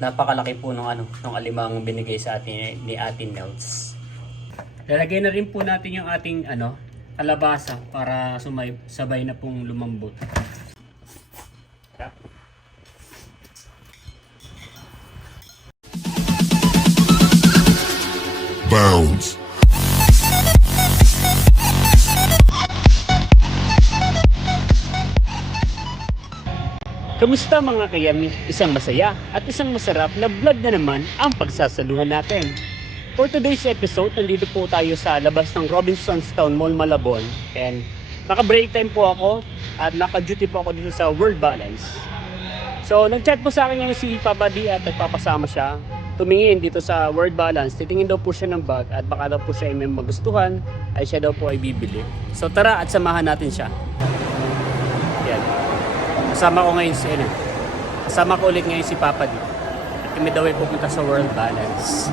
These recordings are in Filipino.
Napakalaki po nung ano, nung alimang binigay sa atin ni Atin Nels. Lalagay na rin po natin yung ating ano, kalabasa para sumay, sabay na pong lumambot. Bounds. Kamusta mga kayami? Isang masaya at isang masarap na vlog na naman ang pagsasaluhan natin. For today's episode, nandito po tayo sa labas ng Robinson's Town Mall, Malabon. And naka-break time po ako at naka-duty po ako dito sa World Balance. So, nag-chat po sa akin ngayon si Papa D at nagpapasama siya. Tumingin dito sa World Balance, titingin daw po siya ng bag at baka daw po siya ay may magustuhan ay siya daw po ay bibili. So tara at samahan natin siya. Kasama ko ngayon si ano. Kasama ko ulit ngayon si Papa D. At kami daw ay pupunta sa World Balance.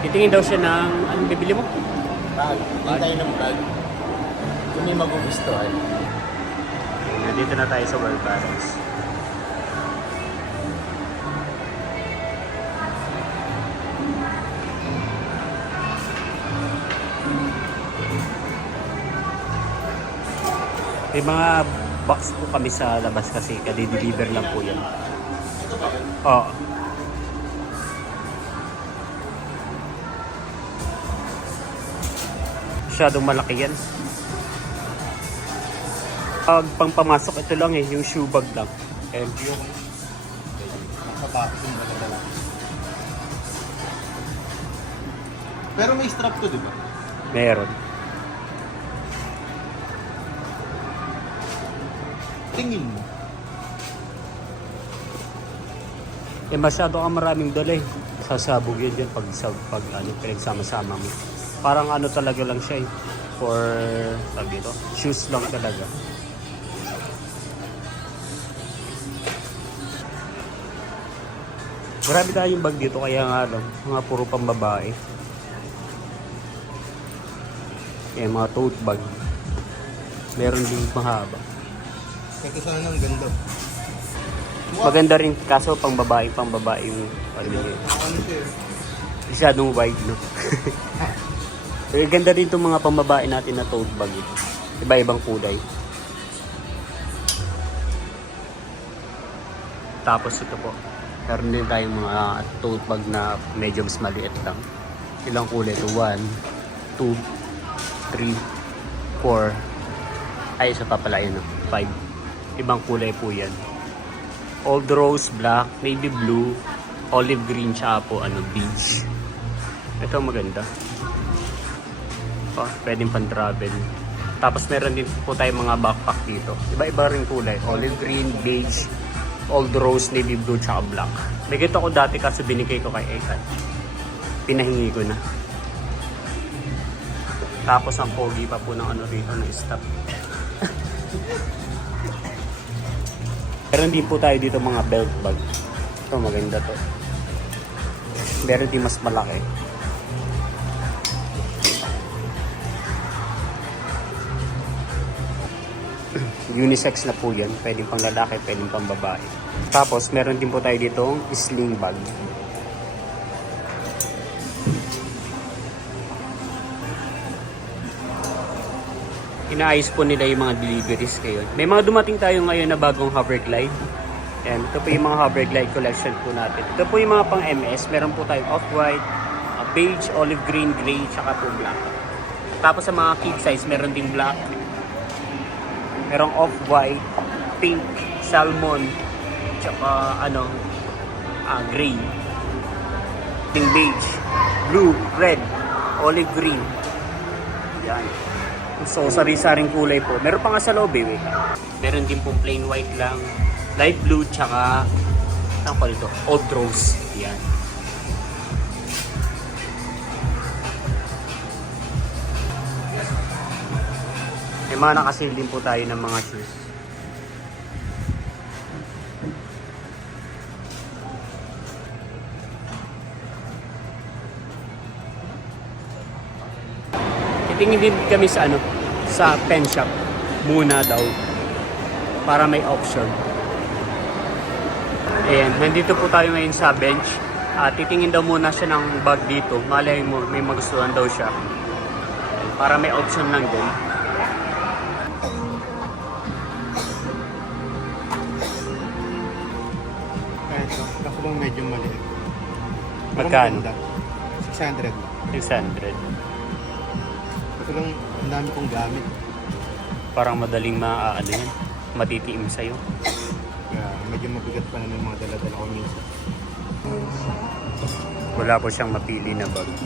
Titingin daw siya ng, anong bibili mo? Bag. Hindi tayo ng bag. Kung may magugustuhan. Nandito na tayo sa World Balance. May mga box po kami sa labas kasi kadi-deliver lang po yan. Oo. Masyadong malaki yan. Pag pangpamasok ito lang eh, yung shoe bag lang. And yung vacuum talaga lang. Pero may strap to, di ba? meron. Tingin mo. Eh masyado ka maraming dala eh. Sasabog yun dyan pag, sa, pag ano, pinagsama-sama mo. Parang ano talaga lang siya eh. For, sabi ito, shoes lang talaga. Marami tayong bag dito kaya nga lang, mga puro pang babae. Eh, mga tote bag. Meron din mahaba. Ito sana ang ganda. Maganda rin kaso pang babae, pang babae yung ano yun. Ano siya? eh? Masyadong wide, no? Pero ganda rin itong mga pambabae natin na tote bag. Eh. Iba-ibang kulay. Tapos ito po. Meron din tayong mga tote bag na medyo mas maliit lang. Ilang kulay ito? 1, 2, 3, 4. Ay, isa pa pala yun. 5. Ibang kulay po yan. Old rose, black, navy blue, olive green, tsaka po ano, beige. Ito maganda. Oh, pwedeng pan travel. Tapos meron din po tayong mga backpack dito. Iba-iba rin kulay. Olive green, beige, old rose, navy blue, tsaka black. Ganito ko dati kaso binigay ko kay Ekan. Pinahingi ko na. Tapos ang pogi pa po ng ano rito ng stop. Meron din po tayo dito mga belt bag. Ito maganda to. Meron din mas malaki. Unisex na po yan. Pwedeng pang lalaki, pwedeng pang babae. Tapos, meron din po tayo ditong sling bag. Inaayos po nila yung mga deliveries ngayon. May mga dumating tayo ngayon na bagong hover glide. Yan, ito po yung mga hover glide collection po natin. Ito po yung mga pang MS. Meron po tayong off-white, uh, beige, olive green, gray, tsaka po black. Tapos sa mga kid size, meron ding black. Merong off-white, pink, salmon, tsaka ano, ah, gray. Ding beige, blue, red, olive green. Yan. So, sari-saring kulay po. Meron pa nga sa loob eh. Meron din pong plain white lang. Light blue, tsaka ano pa dito? Old rose. Yan. May mga nakasil din po tayo ng mga shoes. Titingin din kami sa ano, sa pen shop muna daw para may option. Ayan, nandito po tayo ngayon sa bench. At titingin daw muna siya ng bag dito. Malay mo, may magustuhan daw siya. Para may option lang din. Ako lang medyo maliit. Magkano? maganda. 600 lang. 600. Ito lang, ang dami kong gamit. Parang madaling maaano yan. Matitiim sa'yo. Kaya medyo mabigat pa naman yung mga dala-dala ko minsan. Wala po siyang mapili na bag. Ah.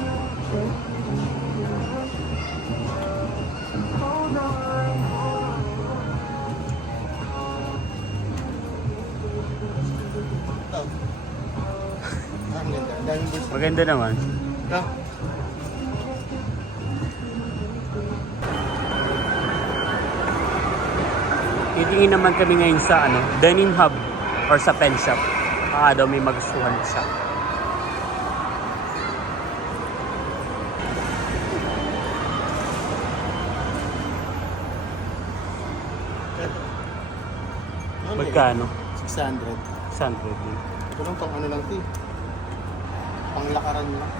Maganda naman. Ah, Titingin naman kami ngayon sa ano, denim hub or sa pen shop. Baka daw may magustuhan siya. ano Magkano? eh? 600. 600 din. Ito lang pang ano lang ito eh. Pang lakaran lang.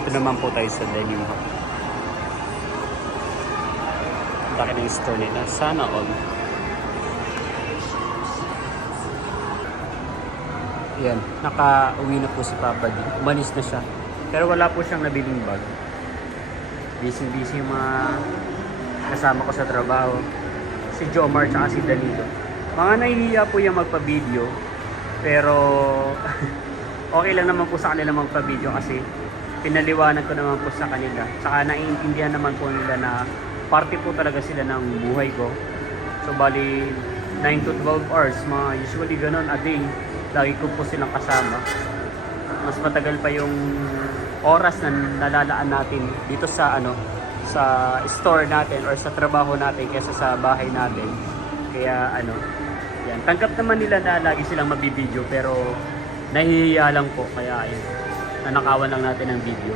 Dito naman po tayo sa hub. Ang laki ng store nila. Sana all. Yan, naka-uwi na po si Papa D. Umalis na siya. Pero wala po siyang nabiling bag. Busy-busy yung mga kasama ko sa trabaho. Si Jomar tsaka si Danilo. Mga nahihiya po yung magpa-video. Pero okay lang naman po sa kanila magpa-video kasi pinaliwanag ko naman po sa kanila. Saka naiintindihan naman po nila na parte po talaga sila ng buhay ko. So bali 9 to 12 hours, mga usually ganun a day. Lagi ko po silang kasama. Mas matagal pa yung oras na nalalaan natin dito sa ano sa store natin or sa trabaho natin kaysa sa bahay natin. Kaya ano, yan. Tanggap naman nila na lagi silang mabibideo pero nahihiya lang po kaya ayun. Nanakawan lang natin ng video.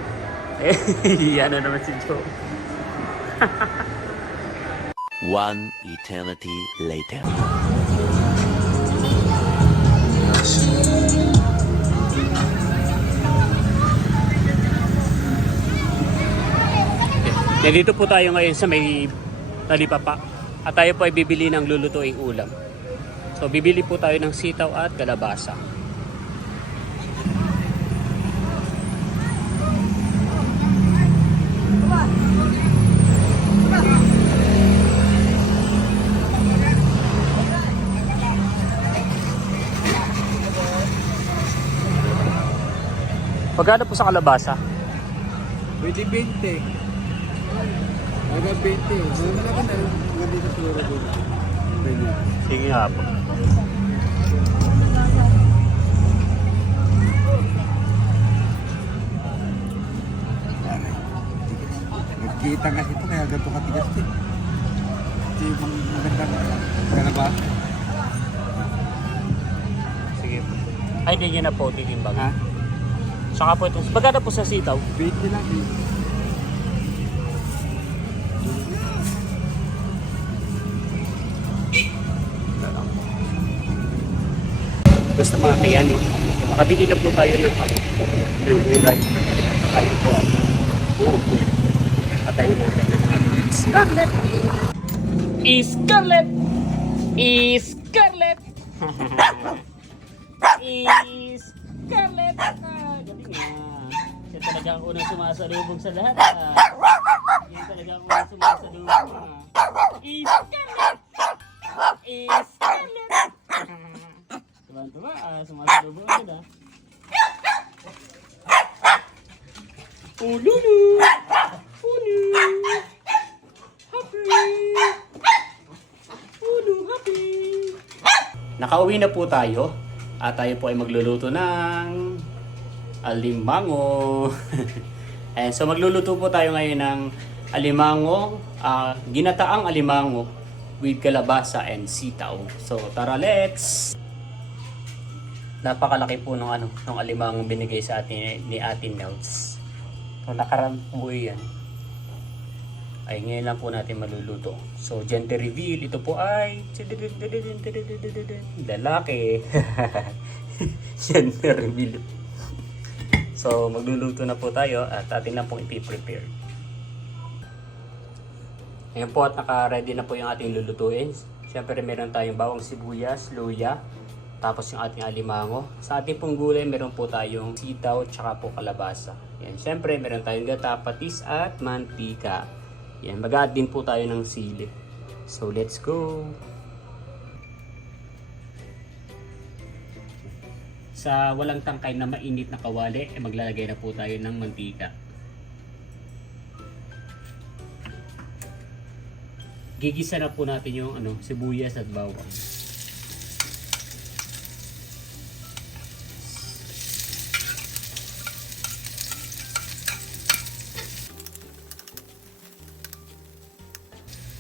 Eh, ano naman si Joe. One eternity later. Nandito po tayo ngayon sa may talipapa. At tayo po ay bibili ng lulutuing ulam. So bibili po tayo ng sitaw at kalabasa. Pagkano po sa kalabasa? Pwede 20. Aga 20. Ano na ba na? Siguro doon. Sige nga po. Nagkita kasi ito kaya ganito katigas ito. Ito yung magandang kalabasa. Sige po. Ay, hindi niya na po titimbang. Ha? Saka po ito. Pagkano po sa sitaw? 20 lang eh. Basta mga kayan eh. Makabili na po tayo ng ano. Ng gulay. Tayo po. Patay mo. Scarlet! Scarlet! Scarlet! Scarlet! talaga ang unang sumasalubong sa lahat. Ah. Yan talaga ang unang sumasalubong. Ah. Scarlet! Scarlet! Tuwa-tuwa, ah, sumasalubong agad ah. Oh, Lulu! Lulu! Happy! Lulu, happy! Nakauwi na po tayo at tayo po ay magluluto ng alimango. Ayan, so magluluto po tayo ngayon ng alimango, ah, ginataang alimango with kalabasa and sitaw. So tara, let's! Napakalaki po nung ano, nung alimang binigay sa atin ni Ate Nels. So, nakaraan po yan. Ay, ngayon lang po natin maluluto. So, gender reveal. Ito po ay... Lalaki. gender reveal. So, magluluto na po tayo at atin lang pong ipiprepare. Ngayon po at naka-ready na po yung ating lulutuin. Siyempre meron tayong bawang sibuyas, luya, tapos yung ating alimango. Sa ating pong gulay, meron po tayong sitaw, tsaka po kalabasa. Yan. Siyempre, meron tayong gata, patis at mantika. Yan. mag din po tayo ng sili. So, let's go! Sa walang tangkay na mainit na kawali, eh, maglalagay na po tayo ng mantika. Gigisa na po natin yung ano, sibuyas at bawang.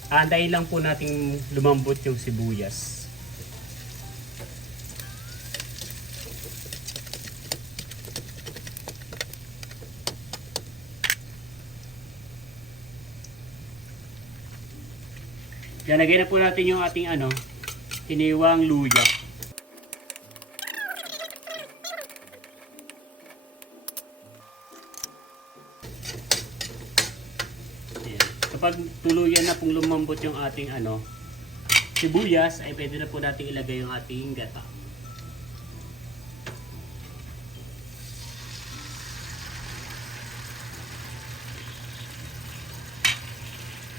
Antayin lang po nating lumambot yung sibuyas. Lalagay na po natin yung ating ano, iniwang luya. Ayan. Kapag tuluyan na pong lumambot yung ating ano, sibuyas, ay pwede na po natin ilagay yung ating gata.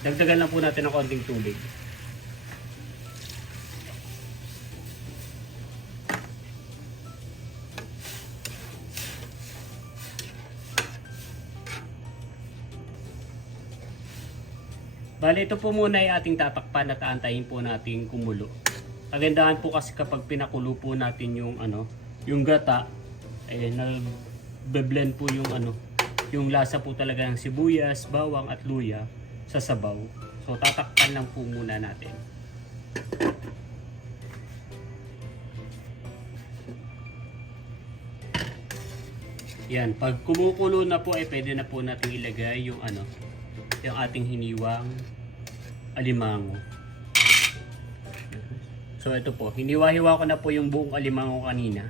Dagdagan lang po natin ng konting tubig. Bale, ito po muna ay ating tatakpan at aantayin po natin kumulo. Kagandahan po kasi kapag pinakulo po natin yung ano, yung gata, eh nag-blend po yung ano, yung lasa po talaga ng sibuyas, bawang at luya sa sabaw. So tatakpan lang po muna natin. Yan, pag kumukulo na po ay pwede na po natin ilagay yung ano, yung ating hiniwang alimango. So ito po, hiniwa-hiwa ko na po yung buong alimango kanina.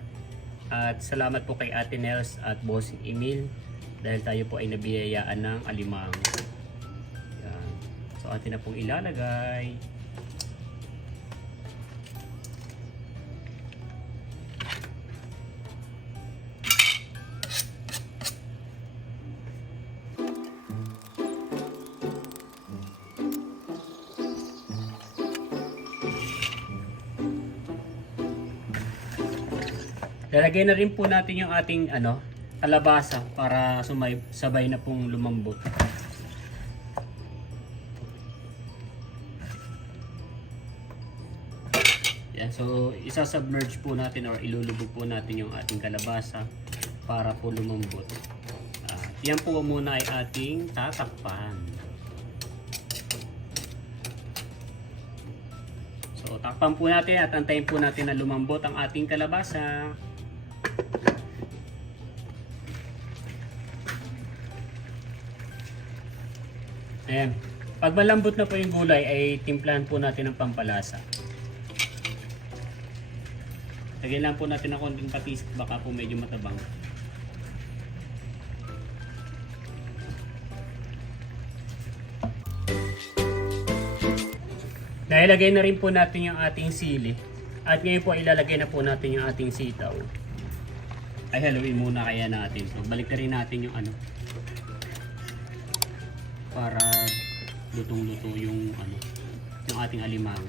At salamat po kay Ate Nels at Boss Emil dahil tayo po ay nabiyayaan ng alimango. Yan. So atin na pong ilalagay. Lalagay na rin po natin yung ating ano, kalabasa para sumay, sabay na pong lumambot. Yan, so isa-submerge po natin or ilulubog po natin yung ating kalabasa para po lumambot. Ah, yan po muna ay ating tatakpan. So takpan po natin at antayin po natin na lumambot ang ating kalabasa. Ayan. Pag malambot na po yung gulay ay timplahan po natin ng pampalasa. Lagyan lang po natin ng konting patis baka po medyo matabang. Nailagay na rin po natin yung ating sili. At ngayon po ilalagay na po natin yung ating sitaw. Ay haluin muna kaya natin to. Balik na rin natin yung ano. Para lutong-luto yung ano, yung ating alimango.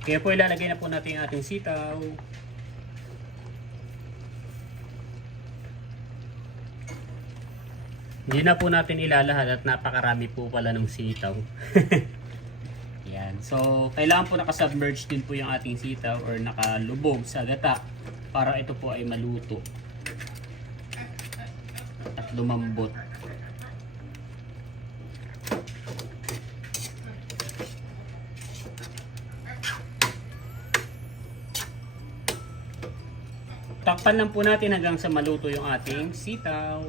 Kaya po ilalagay na po natin yung ating sitaw. Hindi na po natin ilalahat at napakarami po pala ng sitaw. Yan. So, kailangan po nakasubmerge din po yung ating sitaw or nakalubog sa gata para ito po ay maluto. lumambot. Takpan lang po natin hanggang sa maluto yung ating sitaw.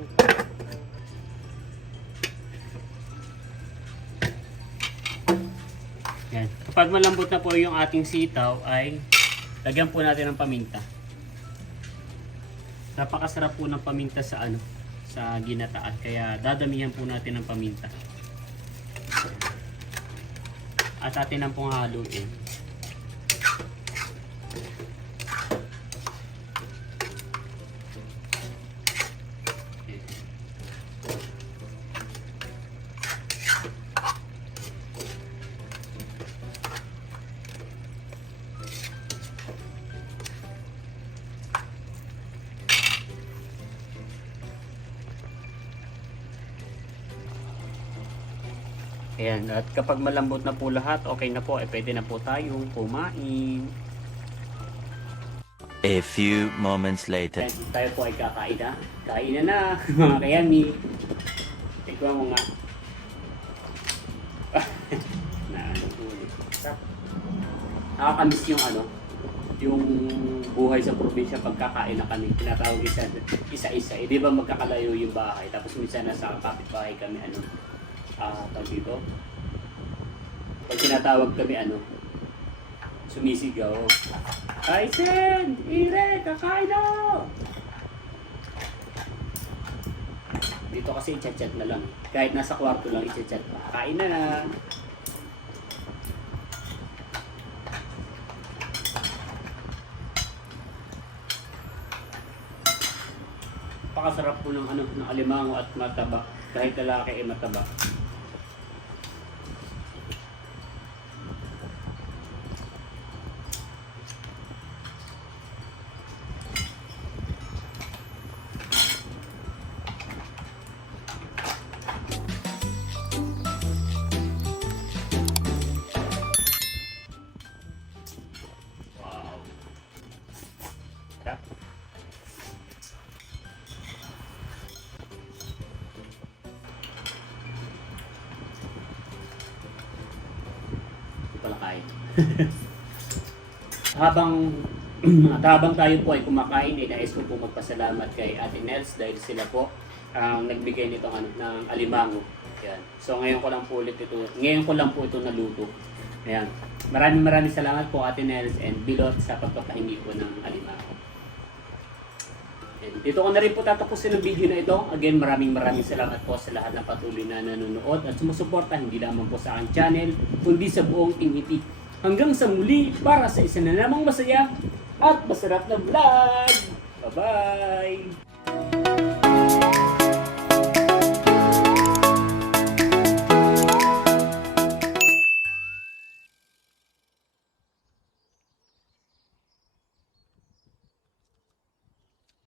Kapag malambot na po yung ating sitaw ay lagyan po natin ng paminta. Napakasarap po ng paminta sa ano sa ginataan kaya dadamihan po natin ng paminta. At atin ang pong haluin. At kapag malambot na po lahat, okay na po, eh, pwede na po tayong kumain. A few moments later. Ayan, tayo po ay kakain na. Kain na na, mga kayami. Tikman mo nga. na ano po. Nakakamiss yung ano, yung buhay sa probinsya pagkakain na kami. Tinatawag isa, isa-isa. Eh, di ba magkakalayo yung bahay? Tapos minsan nasa kapitbahay kami, ano, ah, tawag dito. Pag tinatawag kami, ano, sumisigaw. Tyson! Ire! Kakain na! Dito kasi i-chat na lang. Kahit nasa kwarto lang i-chat pa. Kain na na! Pakasarap po ng ano, ng alimango at mataba. Kahit lalaki ay mataba. habang habang tayo po ay kumakain, eh, nais ko po magpasalamat kay Ate Nels dahil sila po ang nagbigay nito ano, ng alimango. Yan. So ngayon ko lang po ulit ito, ngayon ko lang po ito naluto. Ayan. Maraming maraming salamat po Ate Nels and Bilot sa pagpapahingi po ng alimango. And dito ko na rin po tatapusin ang video na ito. Again, maraming maraming salamat po sa lahat ng patuloy na nanonood at sumusuporta hindi lamang po sa aking channel, kundi sa buong Ingiti. Hanggang sa muli para sa isa na namang masaya at masarap na vlog. Bye-bye!